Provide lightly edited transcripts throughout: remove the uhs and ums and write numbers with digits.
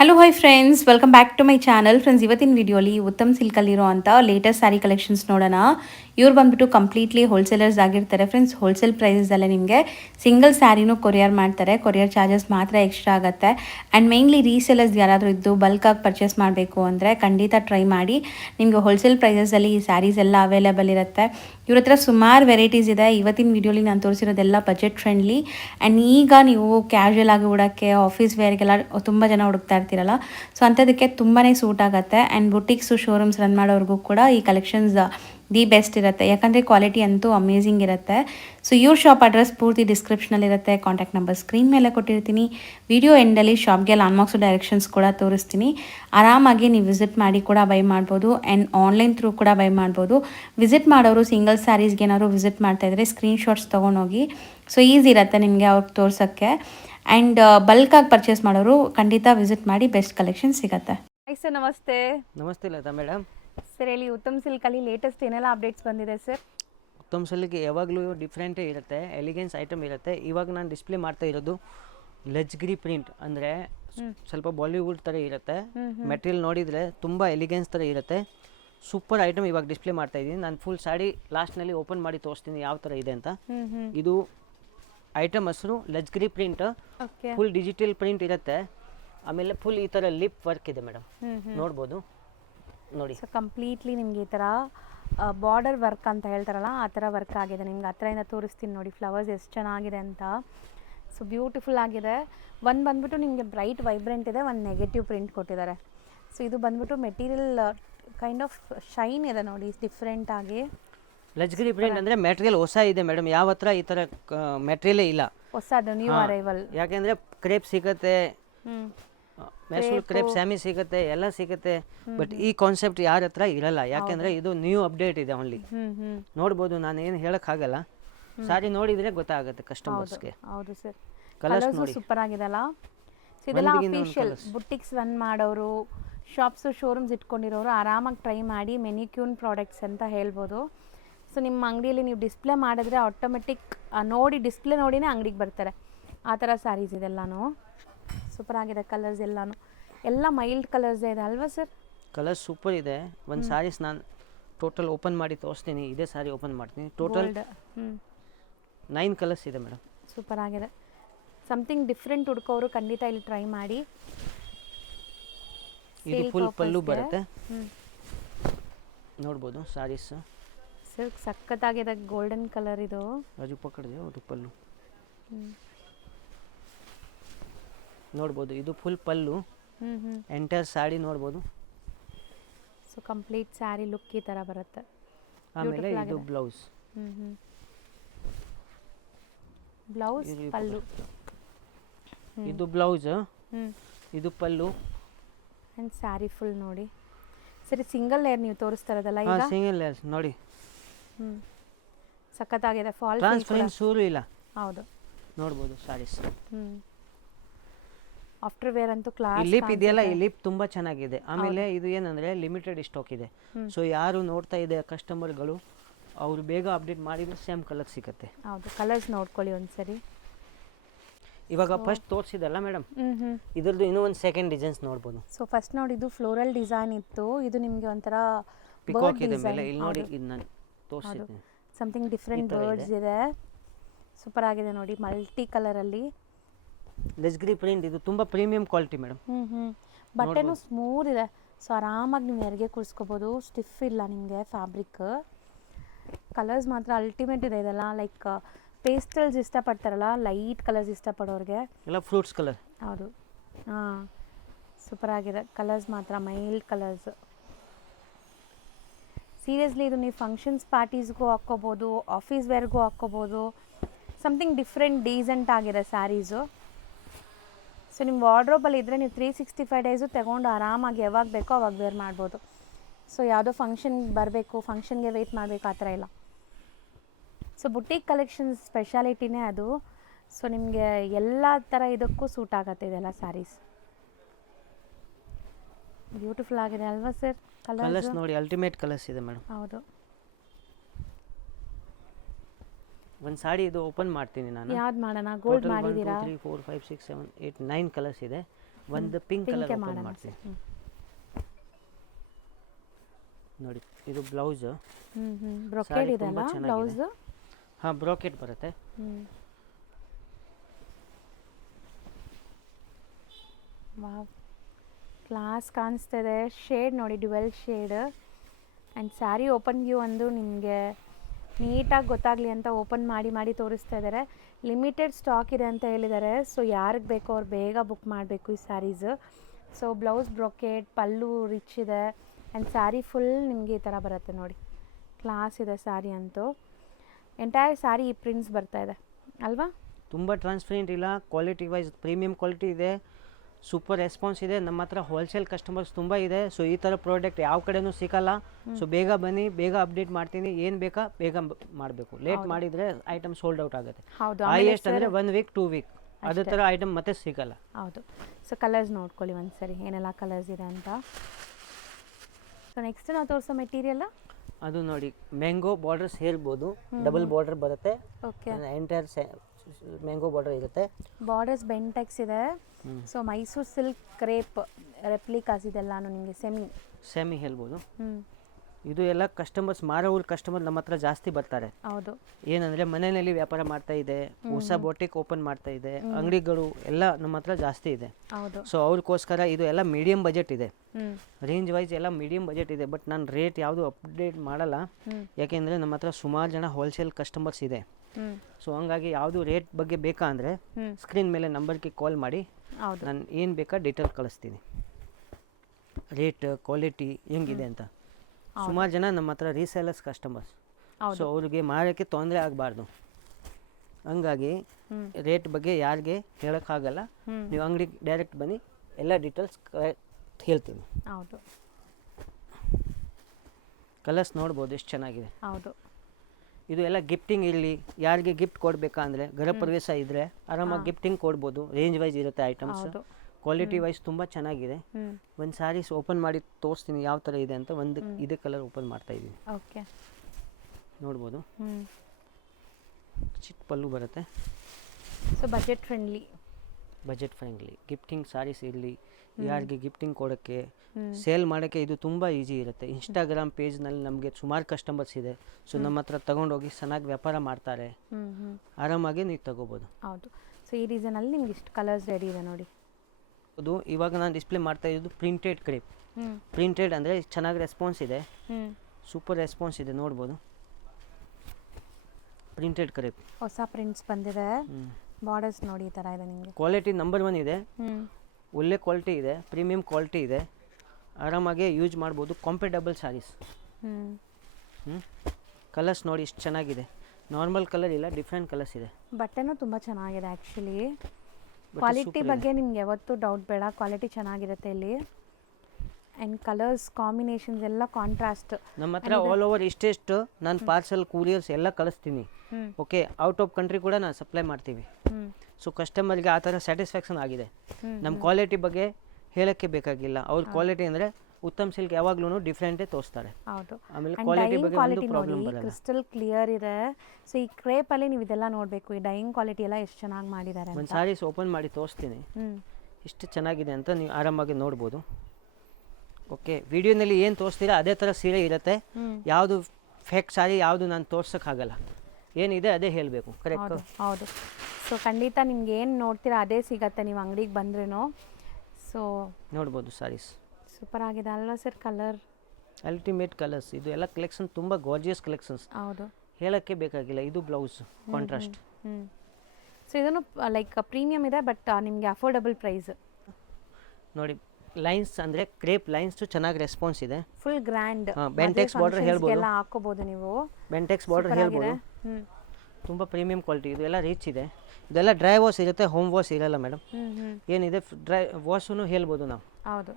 Hello hi friends, welcome back to my channel. Friends, ಇವತ್ತಿನ ವಿಡಿಯೋಲಿ ಉತ್ತಮ್ ಸಿಲ್ಕಲ್ಲಿರೋ ಅಂಥ ಲೇಟೆಸ್ಟ್ ಸ್ಯಾರಿ ಕಲೆಕ್ಷನ್ಸ್ ನೋಡೋಣ. ಇವ್ರು ಬಂದ್ಬಿಟ್ಟು ಕಂಪ್ಲೀಟ್ಲಿ ಹೋಲ್ಸೇಲರ್ಸ್ ಆಗಿರ್ತಾರೆ ಫ್ರೆಂಡ್ಸ್. ಹೋಲ್ಸೇಲ್ ಪ್ರೈಸಲ್ಲೇ ನಿಮಗೆ ಸಿಂಗಲ್ ಸ್ಯಾರಿನೂ ಕೊರಿಯರ್ ಮಾಡ್ತಾರೆ. ಕೊರಿಯರ್ ಚಾರ್ಜಸ್ ಮಾತ್ರ ಎಕ್ಸ್ಟ್ರಾ ಆಗುತ್ತೆ. ಆ್ಯಂಡ್ ಮೇಯ್ನ್ಲಿ ರೀಸೇಲರ್ಸ್ ಯಾರಾದರೂ ಇದ್ದು ಬಲ್ಕಾಗಿ ಪರ್ಚೇಸ್ ಮಾಡಬೇಕು ಅಂದರೆ ಖಂಡಿತ ಟ್ರೈ ಮಾಡಿ. ನಿಮಗೆ ಹೋಲ್ಸೇಲ್ ಪ್ರೈಸಸಲ್ಲಿ ಈ ಸ್ಯಾರೀಸ್ ಎಲ್ಲ ಅವೈಲೇಬಲ್ ಇರುತ್ತೆ. ಇವ್ರ ಹತ್ರ ಸುಮಾರು ವೆರೈಟೀಸ್ ಇದೆ. ಇವತ್ತಿನ ವಿಡಿಯೋಲಿ ನಾನು ತೋರಿಸಿರೋದೆಲ್ಲ ಬಜೆಟ್ ಫ್ರೆಂಡ್ಲಿ. ಆ್ಯಂಡ್ ಈಗ ನೀವು ಕ್ಯಾಶುಯಲ್ ಆಗಿ ಉಡೋಕ್ಕೆ, ಆಫೀಸ್ ವೇರ್ಗೆಲ್ಲ ತುಂಬ ಜನ ಹುಡುಕ್ತಾ ಇರ್ತೀರಲ್ಲ, ಸೊ ಅಂಥದಕ್ಕೆ ತುಂಬಾ ಸೂಟ್ ಆಗುತ್ತೆ. ಆ್ಯಂಡ್ ಬುಟಿಕ್ಸು ಶೋರೂಮ್ಸ್ ರನ್ ಮಾಡೋರಿಗೂ ಕೂಡ ಈ ಕಲೆಕ್ಷನ್ಸ್ ದಿ ಬೆಸ್ಟ್ ಇರುತ್ತೆ. ಯಾಕಂದರೆ ಕ್ವಾಲಿಟಿ ಅಂತೂ ಅಮೇಝಿಂಗ್ ಇರುತ್ತೆ. ಸೊ ಇವ್ರ ಶಾಪ್ ಅಡ್ರೆಸ್ ಪೂರ್ತಿ ಡಿಸ್ಕ್ರಿಪ್ಷನಲ್ಲಿರುತ್ತೆ. ಕಾಂಟ್ಯಾಕ್ಟ್ ನಂಬರ್ ಸ್ಕ್ರೀನ್ ಮೇಲೆ ಕೊಟ್ಟಿರ್ತೀನಿ. ವಿಡಿಯೋ ಎಂಡಲ್ಲಿ ಶಾಪ್ಗೆ ಲ್ಯಾಂಡ್ಮಾರ್ಕ್ಸ್ ಡೈರೆಕ್ಷನ್ಸ್ ಕೂಡ ತೋರಿಸ್ತೀನಿ. ಆರಾಮಾಗಿ ನೀವು ವಿಸಿಟ್ ಮಾಡಿ ಕೂಡ ಬೈ ಮಾಡ್ಬೋದು. ಆ್ಯಂಡ್ ಆನ್ಲೈನ್ ಥ್ರೂ ಕೂಡ ಬೈ ಮಾಡ್ಬೋದು. ವಿಸಿಟ್ ಮಾಡೋರು ಸಿಂಗಲ್ ಸ್ಯಾರೀಸ್ಗೆ ಏನಾದ್ರು ವಿಸಿಟ್ ಮಾಡ್ತಾಯಿದ್ರೆ ಸ್ಕ್ರೀನ್ಶಾಟ್ಸ್ ತೊಗೊಂಡೋಗಿ. ಸೊ ಈಸಿ ಇರುತ್ತೆ ನಿಮಗೆ ಅವ್ರಿಗೆ ತೋರ್ಸೋಕ್ಕೆ. ಆ್ಯಂಡ್ ಬಲ್ಕಾಗಿ ಪರ್ಚೇಸ್ ಮಾಡೋರು ಖಂಡಿತ ವಿಸಿಟ್ ಮಾಡಿ, ಬೆಸ್ಟ್ ಕಲೆಕ್ಷನ್ ಸಿಗುತ್ತೆ. ಹಾಯ್ ಸರ್, ನಮಸ್ತೆ. ನಮಸ್ತೆ ಲತಾ ಮೇಡಮ್. ಸರ್, ಹೇಳಿ, ಉತ್ತಮ್ ಸಿಲ್ಕಲ್ಲಿ ಲೇಟೆಸ್ಟ್ ಏನೆಲ್ಲ ಅಪ್ಡೇಟ್ಸ್ ಬಂದಿದೆ ಸರ್? ಉತ್ತಮ್ ಸಿಲ್ಕ್ಗೆ ಯಾವಾಗಲೂ ಡಿಫ್ರೆಂಟೇ ಇರುತ್ತೆ, ಎಲಿಗೆನ್ಸ್ ಐಟಮ್ ಇರುತ್ತೆ. ಇವಾಗ ನಾನು ಡಿಸ್ಪ್ಲೇ ಮಾಡ್ತಾ ಇರೋದು ಲಜ್ಗಿರಿ ಪ್ರಿಂಟ್, ಅಂದರೆ ಸ್ವಲ್ಪ ಬಾಲಿವುಡ್ ಥರ ಇರುತ್ತೆ. ಮೆಟೀರಿಯಲ್ ನೋಡಿದರೆ ತುಂಬ ಎಲಿಗೆನ್ಸ್ ಥರ ಇರುತ್ತೆ. ಸೂಪರ್ ಐಟಮ್ ಇವಾಗ ಡಿಸ್ಪ್ಲೇ ಮಾಡ್ತಾ ಇದ್ದೀನಿ. ನಾನು ಫುಲ್ ಸಾಡಿ ಲಾಸ್ಟ್ನಲ್ಲಿ ಓಪನ್ ಮಾಡಿ ತೋರಿಸ್ತೀನಿ ಯಾವ ಥರ ಇದೆ ಅಂತ. ಇದು ಐಟಮ್ ಹೆಸರು ಲಜ್ಗಿರಿ ಪ್ರಿಂಟ್. ಫುಲ್ ಡಿಜಿಟಲ್ ಪ್ರಿಂಟ್ ಇರುತ್ತೆ. ಆಮೇಲೆ ಫುಲ್ ಈ ಥರ ಲಿಪ್ ವರ್ಕ್ ಇದೆ ಮೇಡಮ್, ನೋಡ್ಬೋದು ನೋಡಿ. ಸೊ ಕಂಪ್ಲೀಟ್ಲಿ ನಿಮಗೆ ಈ ಥರ ಬಾರ್ಡರ್ ವರ್ಕ್ ಅಂತ ಹೇಳ್ತಾರಲ್ಲ, ಆ ಥರ ವರ್ಕ್ ಆಗಿದೆ. ನಿಮ್ಗೆ ಹತ್ರದಿಂದ ತೋರಿಸ್ತೀನಿ ನೋಡಿ, ಫ್ಲವರ್ಸ್ ಎಷ್ಟು ಚೆನ್ನಾಗಿದೆ ಅಂತ. ಸೊ ಬ್ಯೂಟಿಫುಲ್ ಆಗಿದೆ. ಒಂದು ಬಂದ್ಬಿಟ್ಟು ನಿಮಗೆ ಬ್ರೈಟ್ ವೈಬ್ರೆಂಟ್ ಇದೆ, ಒಂದು ನೆಗೆಟಿವ್ ಪ್ರಿಂಟ್ ಕೊಟ್ಟಿದ್ದಾರೆ. ಸೊ ಇದು ಬಂದ್ಬಿಟ್ಟು ಮೆಟೀರಿಯಲ್ ಕೈಂಡ್ ಆಫ್ ಶೈನ್ ಇದೆ ನೋಡಿ, ಡಿಫ್ರೆಂಟ್ ಆಗಿ. ಲಜ್ಗಿರಿ ಪ್ರಿಂಟ್ ಅಂದರೆ ಮೆಟೀರಿಯಲ್ ಹೊಸ ಇದೆ ಮೇಡಮ್, ಯಾವ ಹತ್ರ ಈ ಥರ ಮೆಟೀರಿಯಲೇ ಇಲ್ಲ. ಹೊಸದು ನ್ಯೂ ಅರೈವಲ್. ಯಾಕೆಂದರೆ ಕ್ರೇಪ್ ಸಿಗುತ್ತೆ, ಮ್ಯಾಸೂಲ್ ಕ್ರೇಪ್ ಸ್ಯಾಮಿ ಸಿಗುತ್ತೆ, ಎಲ್ಲ ಸಿಗುತ್ತೆ. ಬಟ್ ಈ ಕಾನ್ಸೆಪ್ಟ್ ಯಾರ ಹತ್ರ ಇರಲ್ಲ, ಯಾಕೆಂದರೆ ಇದು ನ್ಯೂ ಅಪ್ಡೇಟ್ ಇದೆ ಓನ್ಲಿ. ನೋಡ್ಬೋದು, ನಾನು ಏನು ಹೇಳೋಕ್ಕಾಗಲ್ಲ. ಸಾರಿ ನೋಡಿದರೆ ಗೊತ್ತಾಗುತ್ತೆ ಕಸ್ಟಮರ್ಸ್ಗೆ. ಹೌದು ಸರ್, ಕಲರ್ಸ್ ನೋಡಿ ಸೂಪರ್ ಆಗಿದೆಲ್ಲ. ಸೊ ಇದೆಲ್ಲ ಅಫಿಷಿಯಲ್ ಬುಟಿಕ್ಸ್ ರನ್ ಮಾಡೋರು, ಶಾಪ್ಸು ಶೋರೂಮ್ಸ್ ಇಟ್ಕೊಂಡಿರೋರು ಆರಾಮಾಗಿ ಟ್ರೈ ಮಾಡಿ. ಮೆನಿಕ್ಯೂನ್ ಪ್ರಾಡಕ್ಟ್ಸ್ ಅಂತ ಹೇಳ್ಬೋದು. ಸೊ ನಿಮ್ಮ ಅಂಗಡಿಯಲ್ಲಿ ನೀವು ಡಿಸ್ಪ್ಲೇ ಮಾಡಿದ್ರೆ ಆಟೋಮೆಟಿಕ್ ನೋಡಿ, ಡಿಸ್ಪ್ಲೇ ನೋಡಿನೇ ಅಂಗಡಿಗೆ ಬರ್ತಾರೆ. ಆ ಥರ ಸ್ಯಾರೀಸ್ ಇದೆಲ್ಲನೂ ಸೂಪರ್ ಆಗಿದೆ. ಕಲರ್ಸ್ ಎಲ್ಲ ಮೈಲ್ಡ್ ಕಲರ್ಸ್ ಇದೆ ಅಲ್ವಾ ಸರ್? ಕಲರ್ಸ್ ಸೂಪರ್ ಇದೆ. ಒಂದು ಸ್ಯಾರೀಸ್ ನಾನು ಟೋಟಲ್ ಓಪನ್ ಮಾಡಿ ತೋರಿಸ್ತೀನಿ. ಇದೇ ಸ್ಯಾರಿ ಓಪನ್ ಮಾಡ್ತೀನಿ. ಟೋಟಲ್ 9 ಕಲರ್ಸ್ ಇದೆ ಮೇಡಮ್. ಸೂಪರ್ ಆಗಿದೆ. ಸಮಥಿಂಗ್ ಡಿಫ್ರೆಂಟ್ ಹುಡ್ಕೋರು ಖಂಡಿತ ಇಲ್ಲಿ ಟ್ರೈ ಮಾಡಿ. ಇದು ಫುಲ್ ಪಲ್ಲು ಬರುತ್ತೆ, ನೋಡ್ಬೋದು ಸ್ಯಾರೀಸ್. ಸಿಲ್ಕ್ ಸಖತ್ತಾಗಿದೆ, ಗೋಲ್ಡನ್ ಕಲರ್ ಇದು. ರಾಜು ಪಕ್ಕಡಿದೆ, ಅದು ಪಲ್ಲು ನೋಡ್ಬೋದು. ಇದು ಫುಲ್ ಪಲ್ಲು, ಎಂಟೈರ್ ಸ್ಯಾರಿ ನೋಡ್ಬೋದು. ಸೊ ಕಂಪ್ಲೀಟ್ ಸ್ಯಾರಿ ಲುಕ್ ಈ ಥರ ಬರುತ್ತೆ. ಆಮೇಲೆ ಇದು ಬ್ಲೌಸ್, ಬ್ಲೌಸ್ ಪಲ್ಲು. ಇದು ಬ್ಲೌಸ್, ಇದು ಪಲ್ಲು. ಆ್ಯಂಡ್ ಸ್ಯಾರಿ ಫುಲ್ ನೋಡಿ. ಸರಿ, ಸಿಂಗಲ್ ಲೇಯರ್ ನೀವು ತೋರಿಸ್ತಾ ಇರೋದಲ್ಲ ಈಗ? ಸಿಂಗಲ್ ಲೇಯರ್ಸ್ ನೋಡಿ. ಸಖತ್ತಾಗಿದೆ. ಫಾಲ್ ಟ್ರಾನ್ಸ್ಪರೆನ್ಸ್ ಸೂರು ಇಲ್ಲ. ಹೌದು, ನೋಡ್ಬೋದು ಸ್ಯಾರೀಸ್. ಆಫ್ಟರ್ ವೇರ್ ಅಂತೂ ಕ್ಲಾಸ್. ಈ ಲಿಪ್ ಇದೆಯಲ್ಲ, ಈ ಲಿಪ್ ತುಂಬ ಚೆನ್ನಾಗಿದೆ. ಆಮೇಲೆ ಇದು ಏನಂದರೆ ಲಿಮಿಟೆಡ್ ಸ್ಟಾಕ್ ಇದೆ. ಸೊ ಯಾರು ನೋಡ್ತಾ ಇದೆ ಕಸ್ಟಮರ್ಗಳು, ಅವರು ಬೇಗ ಅಪ್ಡೇಟ್ ಮಾಡಿದರೆ ಸೇಮ್ ಕಲರ್ ಸಿಗುತ್ತೆ. ಹೌದು, ಕಲರ್ಸ್ ನೋಡ್ಕೊಳ್ಳಿ ಒಂದ್ಸರಿ. ಇವಾಗ ಫಸ್ಟ್ ತೋರಿಸಿದಲ್ಲ ಮೇಡಮ್, ಇದ್ರದ್ದು ಇನ್ನೂ ಒಂದು ಸೆಕೆಂಡ್ ಡಿಸೈನ್ಸ್ ನೋಡ್ಬೋದು. ಸೊ ಫಸ್ಟ್ ನೋಡಿದ್ದು ಫ್ಲೋರಲ್ ಡಿಸೈನ್ ಇತ್ತು. ಇದು ನಿಮಗೆ ಒಂಥರ ಪಿಕಾಕ್ ಇದೆ ಮೇಲೆ. ಇಲ್ಲಿ ನೋಡಿ, ಇದು ನಾನು ತೋರಿಸಿದ್ದೀನಿ. ಸಮಥಿಂಗ್ ಡಿಫ್ರೆಂಟ್ ಬರ್ಡ್ಸ್ ಇದೆ. ಸೂಪರ್ ಆಗಿದೆ ನೋಡಿ, ಮಲ್ಟಿ ಕಲರಲ್ಲಿ. ಲಜ್ಗಿರಿ ಪ್ರಿಂಟ್ ಇದು ತುಂಬ ಪ್ರೀಮಿಯಂ ಕ್ವಾಲಿಟಿ ಮೇಡಮ್. ಬಟ್ಟೆನೂ ಸ್ಮೂತ್ ಇದೆ. ಸೊ ಆರಾಮಾಗಿ ನೀವು ನೆರಿಗೆ ಕೂರಿಸ್ಕೋಬೋದು. ಸ್ಟಿಫ್ ಇಲ್ಲ ನಿಮಗೆ ಫ್ಯಾಬ್ರಿಕ್. ಕಲರ್ಸ್ ಮಾತ್ರ ಅಲ್ಟಿಮೇಟ್ ಇದೆ. ಇದೆಲ್ಲ ಲೈಕ್ ಪೇಸ್ಟಲ್ಸ್ ಇಷ್ಟಪಡ್ತಾರಲ್ಲ, ಲೈಟ್ ಕಲರ್ಸ್ ಇಷ್ಟಪಡೋರಿಗೆ ಎಲ್ಲ ಫ್ರೂಟ್ಸ್ ಕಲರ್. ಹೌದು, ಹಾಂ, ಸೂಪರ್ ಆಗಿದೆ. ಕಲರ್ಸ್ ಮಾತ್ರ ಮೈಲ್ಡ್ ಕಲರ್ಸ್. ಸೀರಿಯಸ್ಲಿ ಇದು ನೀವು ಫಂಕ್ಷನ್ಸ್ ಪಾರ್ಟೀಸ್ಗೂ ಹಾಕ್ಕೋಬೋದು, ಆಫೀಸ್ ವೇರ್ಗೂ ಹಾಕ್ಕೋಬೋದು. ಸಮಥಿಂಗ್ ಡಿಫ್ರೆಂಟ್ ಡೀಸೆಂಟ್ ಆಗಿದೆ ಸ್ಯಾರೀಸು. ಸೊ ನಿಮ್ಮ ವಾರ್ಡ್ರೋಬಲ್ಲಿ ಇದ್ದರೆ ನೀವು 365 ಡೇಸು ತಗೊಂಡು ಆರಾಮಾಗಿ ಯಾವಾಗ ಬೇಕೋ ಅವಾಗ ವೇರ್ ಮಾಡ್ಬೋದು. ಸೊ ಯಾವುದೋ ಫಂಕ್ಷನ್ಗೆ ಬರಬೇಕು, ಫಂಕ್ಷನ್ಗೆ ವೆಯ್ಟ್ ಮಾಡಬೇಕು, ಆ ಥರ ಇಲ್ಲ. ಸೊ ಬುಟೀಕ್ ಕಲೆಕ್ಷನ್ಸ್ ಸ್ಪೆಷಾಲಿಟಿನೇ ಅದು. ಸೊ ನಿಮಗೆ ಎಲ್ಲ ಥರ ಇದಕ್ಕೂ ಸೂಟ್ ಆಗುತ್ತೆ ಇದೆಲ್ಲ ಸ್ಯಾರೀಸ್. ಬ್ಯೂಟಿಫುಲ್ ಆಗಿದೆ ಅಲ್ವಾ ಸರ್? ಕಲರ್ಸ್ ನೋಡಿ, ಅಲ್ಟಿಮೇಟ್ ಕಲರ್ಸ್ ಇದೆ ಮೇಡಮ್. ಹೌದು. ಒಂದು ಸಾಡಿ ಇದು ಓಪನ್ ಮಾಡ್ತೀನಿ ನಾನು. ಯಾವ್ದು ಮಾಡೋಣ? ಗೋಲ್ಡ್ ಮಾಡಿದ್ದೀರಾ? 1 2 3 4 5 6 7 8 9 ಕಲರ್ಸ್ ಇದೆ. ಒಂದು ಪಿಂಕ್ ಕಲರ್ ಓಪನ್ ಮಾಡೋಣ ಮಾಡ್ತೀನಿ ನೋಡಿ. ಇದು ಬ್ಲೌಸ್. ಬ್ರೊಕೇಡ್ ಇದೆ ಅಲ್ಲ ಬ್ಲೌಸ್. ಹಾಂ, ಬ್ರೋಕೆಟ್ ಬರುತ್ತೆ. ವಾವ್, ಕ್ಲಾಸ್ ಕಾಣಿಸ್ತಾ ಇದೆ. ಶೇಡ್ ನೋಡಿ, dual shade. And sari open view ಒಂದು ನಿಮಗೆ ನೀಟಾಗಿ ಗೊತ್ತಾಗಲಿ ಅಂತ ಓಪನ್ ಮಾಡಿ ಮಾಡಿ ತೋರಿಸ್ತಾ ಇದ್ದಾರೆ. ಲಿಮಿಟೆಡ್ ಸ್ಟಾಕ್ ಇದೆ ಅಂತ ಹೇಳಿದ್ದಾರೆ. ಸೊ ಯಾರಿಗೆ ಬೇಕೋ ಅವ್ರು ಬೇಗ ಬುಕ್ ಮಾಡಬೇಕು ಈ ಸ್ಯಾರೀಸು. ಸೊ ಬ್ಲೌಸ್ ಬ್ರೊಕೇಡ್, ಪಲ್ಲು ರಿಚ್ ಇದೆ. ಆ್ಯಂಡ್ ಸ್ಯಾರಿ ಫುಲ್ ನಿಮಗೆ ಈ ಥರ ಬರುತ್ತೆ ನೋಡಿ. ಕ್ಲಾಸ್ ಇದೆ ಸ್ಯಾರಿ ಅಂತೂ. ಎಂಟೈರ್ ಸ್ಯಾರಿ ಈ ಪ್ರಿಂಟ್ಸ್ ಬರ್ತಾ ಇದೆ ಅಲ್ವಾ? ತುಂಬ ಟ್ರಾನ್ಸ್ಪರೆಂಟ್ ಇಲ್ಲ, ಕ್ವಾಲಿಟಿ ವೈಸ್ ಪ್ರೀಮಿಯಂ ಕ್ವಾಲಿಟಿ ಇದೆ, ಸೂಪರ್ ರೆಸ್ಪಾನ್ಸ್ ಇದೆ. ನಮ್ಮ ಹತ್ರ ಹೋಲ್ಸೇಲ್ ಕಸ್ಟಮರ್ಸ್ ತುಂಬ ಇದೆ. ಸೊ ಈ ಥರ ಪ್ರಾಡಕ್ಟ್ ಯಾವ ಕಡೆನೂ ಸಿಕ್ಕಲ್ಲ. ಸೊ ಬೇಗ ಬನ್ನಿ, ಬೇಗ ಅಪ್ಡೇಟ್ ಮಾಡ್ತೀನಿ. ಏನು ಬೇಕಾ ಬೇಗ ಮಾಡಬೇಕು. ಲೇಟ್ ಮಾಡಿದರೆ ಐಟಮ್ ಸೋಲ್ಡ್ ಔಟ್ ಆಗುತ್ತೆ. ಹೈಯೆಸ್ಟ್ ಅಂದರೆ 1 ವೀಕ್ 2 ವೀಕ್, ಅದೇ ಥರ ಐಟಮ್ ಮತ್ತೆ ಸಿಗಲ್ಲ. ಹೌದು. ಸೊ ಕಲರ್ಸ್ ನೋಡ್ಕೊಳ್ಳಿ ಒಂದ್ಸರಿ ಏನೆಲ್ಲ ಕಲರ್ಸ್ ಇದೆ ಅಂತ. ಸೊ ನೆಕ್ಸ್ಟ್ ನಾವು ತೋರಿಸೋ ಮೆಟೀರಿಯಲ್ ಅದು ನೋಡಿ, ಮ್ಯಾಂಗೋ ಬಾರ್ಡರ್ಸ್ ಹೇಳ್ಬೋದು. ಡಬಲ್ ಬಾರ್ಡರ್ ಬರುತ್ತೆ. ಓಕೆ, ಎಂಟೈರ್ ಮ್ಯಾಂಗೋ ಬಾರ್ಡರ್ ಇರುತ್ತೆ. ಬಾರ್ಡರ್ಸ್ ಬೆಂಟೆಕ್ಸ್ ಇದೆ. So Mysuru silk crepe replicas ಇದೆಲ್ಲಾನು ನಿಮಗೆ ಸೆಮಿ ಹೇಳ್ಬೋದು. ಇದು ಎಲ್ಲ ಕಸ್ಟಮರ್ಸ್, ಮಾರೋವ್ರ ಕಸ್ಟಮರ್ ನಮ್ಮ ಹತ್ರ ಜಾಸ್ತಿ ಬರ್ತಾರೆ. ಹೌದು. ಏನಂದರೆ ಮನೆಯಲ್ಲಿ ವ್ಯಾಪಾರ ಮಾಡ್ತಾ ಇದೆ, ಹೊಸ ಬೋಟಿಕ್ ಓಪನ್ ಮಾಡ್ತಾ ಇದೆ, ಅಂಗಡಿಗಳು ಎಲ್ಲ ನಮ್ಮ ಹತ್ರ ಜಾಸ್ತಿ ಇದೆ. ಹೌದು. ಸೊ ಅವ್ರಿಗೋಸ್ಕರ ಇದು ಎಲ್ಲ ಮೀಡಿಯಂ ಬಜೆಟ್ ಇದೆ. ರೇಂಜ್ ವೈಸ್ ಎಲ್ಲ ಮೀಡಿಯಂ ಬಜೆಟ್ ಇದೆ. ಬಟ್ ನಾನು ರೇಟ್ ಯಾವುದು ಅಪ್ಡೇಟ್ ಮಾಡಲ್ಲ, ಯಾಕೆಂದರೆ ನಮ್ಮ ಹತ್ರ ಸುಮಾರು ಜನ ಹೋಲ್ಸೇಲ್ ಕಸ್ಟಮರ್ಸ್ ಇದೆ. ಸೊ ಹಂಗಾಗಿ ಯಾವುದು ರೇಟ್ ಬಗ್ಗೆ ಬೇಕಾ ಅಂದರೆ ಸ್ಕ್ರೀನ್ ಮೇಲೆ ನಂಬರ್ಗೆ ಕಾಲ್ ಮಾಡಿ, ನಾನು ಏನು ಬೇಕಾ ಡೀಟೇಲ್ ಕಳಿಸ್ತೀನಿ, ರೇಟ್ ಕ್ವಾಲಿಟಿ ಹೆಂಗಿದೆ ಅಂತ. ಸುಮಾರು ಜನ ನಮ್ಮ ಹತ್ರ ರೀಸೇಲರ್ಸ್ ಕಸ್ಟಮರ್ಸ್. ಸೊ ಅವ್ರಿಗೆ ಮಾರೋಕ್ಕೆ ತೊಂದರೆ ಆಗಬಾರ್ದು. ಹಂಗಾಗಿ ರೇಟ್ ಬಗ್ಗೆ ಯಾರಿಗೆ ಹೇಳೋಕ್ಕಾಗಲ್ಲ. ನೀವು ಅಂಗಡಿಗೆ ಡೈರೆಕ್ಟ್ ಬನ್ನಿ, ಎಲ್ಲ ಡೀಟೇಲ್ಸ್ ಹೇಳ್ತೀನಿ. ಹೌದು. ಕಲರ್ಸ್ ನೋಡ್ಬೋದು ಎಷ್ಟು ಚೆನ್ನಾಗಿದೆ. ಹೌದು. ಇದು ಎಲ್ಲ ಗಿಫ್ಟಿಂಗ್ ಇರಲಿ, ಯಾರಿಗೆ ಗಿಫ್ಟ್ ಕೊಡಬೇಕಾ ಅಂದರೆ ಗೃಹ ಪ್ರವೇಶ ಇದ್ದರೆ ಆರಾಮಾಗಿ ಗಿಫ್ಟಿಂಗ್ ಕೊಡ್ಬೋದು. ರೇಂಜ್ ವೈಸ್ ಇರುತ್ತೆ ಐಟಮ್ಸ್, ಕ್ವಾಲಿಟಿ ವೈಸ್ ತುಂಬ ಚೆನ್ನಾಗಿದೆ. ಒಂದು ಸ್ಯಾರೀಸ್ ಓಪನ್ ಮಾಡಿ ತೋರಿಸ್ತೀನಿ ಯಾವ ಥರ ಇದೆ ಅಂತ. ಒಂದು ಇದೇ ಕಲರ್ ಓಪನ್ ಮಾಡ್ತಾ ಇದ್ದೀನಿ. ಓಕೆ, ನೋಡ್ಬೋದು. ಚಿಕ್ಕ ಪಲ್ಲು ಬರುತ್ತೆ. So budget friendly gifting sarees ಇರಲಿ, ಯಾರಿಗೆ ಗಿಫ್ಟಿಂಗ್ ಕೊಡೋಕ್ಕೆ, ಸೇಲ್ ಮಾಡೋಕ್ಕೆ ಇದು ತುಂಬ ಈಸಿ ಇರುತ್ತೆ. ಇನ್ಸ್ಟಾಗ್ರಾಮ್ ಪೇಜ್ನಲ್ಲಿ ನಮಗೆ ಸುಮಾರು ಕಸ್ಟಮರ್ಸ್ ಇದೆ. ಸೊ ನಮ್ಮ ಹತ್ರ ತೊಗೊಂಡೋಗಿ ಚೆನ್ನಾಗಿ ವ್ಯಾಪಾರ ಮಾಡ್ತಾರೆ. ಆರಾಮಾಗಿ ನೀವು ತಗೋಬೋದು. ಹೌದು. ಸೊ ಈ ರೀಸನಲ್ಲಿ ನಿಮ್ಗೆ ಇಷ್ಟು ಕಲರ್ಸ್ ರೆಡಿ ಇದೆ ನೋಡಿ. ಅದು ಇವಾಗ ನಾನು ಡಿಸ್ಪ್ಲೇ ಮಾಡ್ತಾ ಇರೋದು ಪ್ರಿಂಟೆಡ್ ಕ್ರೇಪ್. ಪ್ರಿಂಟೆಡ್ ಅಂದರೆ ಚೆನ್ನಾಗಿ ರೆಸ್ಪಾನ್ಸ್ ಇದೆ, ಸೂಪರ್ ರೆಸ್ಪಾನ್ಸ್ ಇದೆ. ನೋಡ್ಬೋದು, ಪ್ರಿಂಟೆಡ್ ಕ್ರೇಪ್ ಹೊಸ ಪ್ರಿಂಟ್ಸ್ ಬಂದಿದೆ. ಬಾರ್ಡರ್ಸ್ ನೋಡಿ ಈ ಥರ ಇದೆ ನಿಮಗೆ. ಕ್ವಾಲಿಟಿ ನಂಬರ್ 1 ಇದೆ, ಒಳ್ಳೆ ಕ್ವಾಲಿಟಿ ಇದೆ, ಪ್ರೀಮಿಯಂ ಕ್ವಾಲಿಟಿ ಇದೆ. ಆರಾಮಾಗಿ ಯೂಸ್ ಮಾಡ್ಬೋದು. ಕಂಫರ್ಟಬಲ್ ಸ್ಯಾರೀಸ್. ಕಲರ್ಸ್ ನೋಡಿ ಎಷ್ಟು ಚೆನ್ನಾಗಿದೆ. ನಾರ್ಮಲ್ ಕಲರ್ ಇಲ್ಲ, ಡಿಫ್ರೆಂಟ್ ಕಲರ್ಸ್ ಇದೆ. ಬಟ್ಟೆನೂ ತುಂಬ ಚೆನ್ನಾಗಿದೆ ಆ್ಯಕ್ಚುಲಿ. ಕ್ವಾಲಿಟಿ ಬಗ್ಗೆ ನಿಮ್ಗೆ ಯಾವತ್ತೂ ಡೌಟ್ ಬೇಡ, ಕ್ವಾಲಿಟಿ ಚೆನ್ನಾಗಿರುತ್ತೆ ಇಲ್ಲಿ. ಆ್ಯಂಡ್ ಕಲರ್ಸ್ ಕಾಂಬಿನೇಷನ್ಸ್ ಎಲ್ಲ ಕಾಂಟ್ರಾಸ್ಟ್. ನಮ್ಮ ಹತ್ರ ಆಲ್ ಓವರ್ ಇಷ್ಟೆಷ್ಟು ನಾನು ಪಾರ್ಸಲ್ ಕೂರಿಯರ್ಸ್ ಎಲ್ಲ ಕಳಿಸ್ತೀನಿ. ಓಕೆ, ಔಟ್ ಆಫ್ ಕಂಟ್ರಿ ಕೂಡ ನಾನು ಸಪ್ಲೈ ಮಾಡ್ತೀವಿ. ಸೊ ಕಸ್ಟಮರ್ಗೆ ಆ ಥರ ಸ್ಯಾಟಿಸ್ಫ್ಯಾಕ್ಷನ್ ಆಗಿದೆ. ನಮ್ಮ ಕ್ವಾಲಿಟಿ ಬಗ್ಗೆ ಹೇಳೋಕ್ಕೆ ಬೇಕಾಗಿಲ್ಲ. ಅವ್ರ ಕ್ವಾಲಿಟಿ ಅಂದರೆ ಉತ್ತಮ್ ಸಿಲ್ಕ್ ಯಾವಾಗ್ಲೂ ಡಿಫ್ರೆಂಟೇ ತೋರಿಸ್ತಾರೆ. ಹೌದು. ಆಮೇಲೆ ಕ್ವಾಲಿಟಿ ಬಗ್ಗೆ ಒಂದು ಪ್ರಾಬ್ಲಮ್ ಬರಲ್ಲ. ಕ್ರಿಸ್ಟಲ್ ಕ್ಲಿಯರ್ ಇದೆ. ಸೊ ಈ ಕ್ರೇಪ್ ಅಲ್ಲಿ ನೀವು ಇದೆಲ್ಲ ನೋಡಬೇಕು, ಈ ಡೈಯಿಂಗ್ ಕ್ವಾಲಿಟಿ ಎಲ್ಲ ಎಷ್ಟು ಚೆನ್ನಾಗಿ ಮಾಡಿದ್ದಾರೆ. ಒಂದು ಸಾರೀಸ್ ಓಪನ್ ಮಾಡಿ ತೋರಿಸ್ತೀನಿ ಎಷ್ಟು ಚೆನ್ನಾಗಿದೆ ಅಂತ, ನೀವು ಆರಾಮಾಗಿ ನೋಡ್ಬೋದು. ಓಕೆ, ವಿಡಿಯೋನಲ್ಲಿ ಏನು ತೋರಿಸ್ತೀರಾ ಅದೇ ಥರ ಸೀರೆ ಇರುತ್ತೆ. ಯಾವುದು ಫೇಕ್ ಸಾರಿ ಯಾವುದು ನಾನು ತೋರ್ಸೋಕ್ಕಾಗಲ್ಲ. ಏನಿದೆ ಅದೇ ಹೇಳಬೇಕು. ಕರೆಕ್ಟ್? ಹೌದು. ಸೊ ಖಂಡಿತ ನಿಮ್ಗೆ ಏನು ನೋಡ್ತೀರಾ ಅದೇ ಸಿಗತ್ತೆ ನೀವು ಅಂಗಡಿಗೆ ಬಂದ್ರೂ. ಸೊ ನೋಡ್ಬೋದು ಸಾರೀಸ್ ಸೂಪರ್ ಆಗಿದೆ ಅಲ್ವಾ ಸರ್? Colour ultimate colours. ಇದು ಎಲ್ಲ ಕಲೆಕ್ಷನ್ ತುಂಬ ಗಾರ್ಜಿಯಸ್ ಕಲೆಕ್ಷನ್ಸ್. ಹೌದು, ಹೇಳೋಕ್ಕೆ ಬೇಕಾಗಿಲ್ಲ. ಇದು ಬ್ಲೌಸ್ ಕಾಂಟ್ರಾಸ್ಟ್. ಸೊ ಇದನ್ನು ಲೈಕ್ ಪ್ರೀಮಿಯಮ್ ಇದೆ, ಬಟ್ ನಿಮಗೆ ಅಫೋರ್ಡಬಲ್ ಪ್ರೈಸ್. ನೋಡಿ, ಲೈನ್ಸ್ ಅಂದರೆ ಕ್ರೇಪ್ ಲೈನ್ಸ್ ಚೆನ್ನಾಗಿ ರೆಸ್ಪಾನ್ಸ್ ಇದೆ. ಫುಲ್ ಗ್ರ್ಯಾಂಡ್ ಬೆಂಟೆಕ್ಸ್ ಬಾರ್ಡರ್ ಹೇಳ್ಬೋದು. ಎಲ್ಲ ಹಾಕೋಬಹುದು ನೀವು. ಬೆಂಟೆಕ್ಸ್ ಬಾರ್ಡರ್ ಹೇಳ್ಬೋದು. ತುಂಬ ಪ್ರೀಮಿಯಂ ಕ್ವಾಲಿಟಿ. ಇದು ಎಲ್ಲ ರಿಚ್ ಇದೆ. ಇದೆಲ್ಲ ಡ್ರೈ ವಾಶ್ ಇರುತ್ತೆ, ಹೋಮ್ ವಾಶ್ ಇರಲ್ಲ ಮೇಡಮ್. ಏನಿದೆ ಡ್ರೈ ವಾಶನ್ನು ಹೇಳ್ಬೋದು ನಾವು. ಹೌದು.